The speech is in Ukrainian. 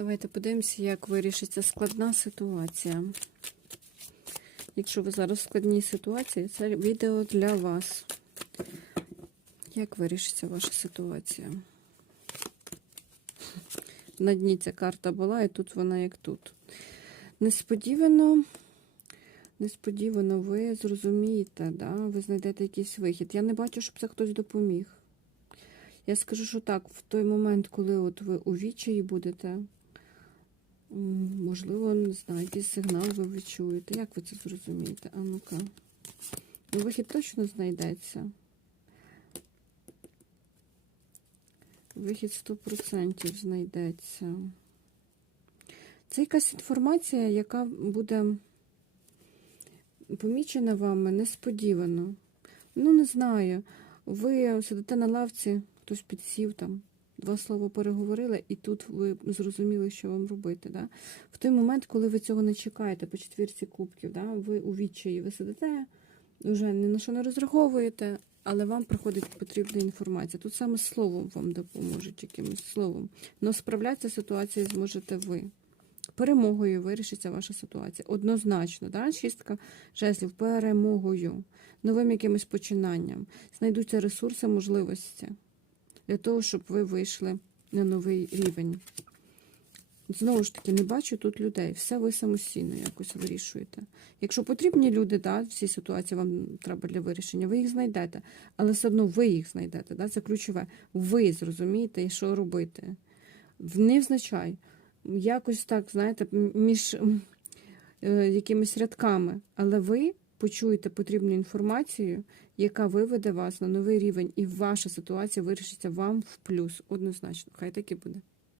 Давайте подивимося, як вирішиться складна ситуація. Якщо ви зараз в складній ситуації, це відео для вас. Як вирішиться ваша ситуація? На дні ця карта була, і тут вона як тут. Несподівано, несподівано ви зрозумієте, да? ви знайдете якийсь вихід. Я не бачу, щоб це хтось допоміг. Я скажу, що так, в той момент, коли от ви у відчаї будете, можливо, не знаю, якийсь сигнал ви відчуєте. Як ви це зрозумієте? А ну-ка. Ну, вихід точно знайдеться. Вихід 100% знайдеться. Це якась інформація, яка буде помічена вами несподівано. Ну, не знаю. Ви сидите на лавці, хтось підсів там, два слова переговорили, і тут ви зрозуміли, що вам робити. Да? В той момент, коли ви цього не чекаєте, по четвірці кубків, да? ви у відчаї, ви сидите, вже ні на що не розраховуєте, але вам приходить потрібна інформація. Тут саме словом вам допоможуть якимось словом. Но справлятися з ситуацією зможете ви. Перемогою вирішиться ваша ситуація. Однозначно, да? шістка жезлів перемогою, новим якимось починанням. Знайдуться ресурси, можливості для того, щоб ви вийшли на новий рівень. Знову ж таки, не бачу тут людей. Все ви самостійно якось вирішуєте. Якщо потрібні люди, да, в цій ситуації вам треба для вирішення, ви їх знайдете. Але все одно ви їх знайдете. Да? Це ключове. Ви зрозумієте, що робити. Не взначай. Якось так, знаєте, між е, якимись рядками. Але ви почуєте потрібну інформацію, яка виведе вас на новий рівень, і ваша ситуація вирішиться вам в плюс. Однозначно. Хай так і буде.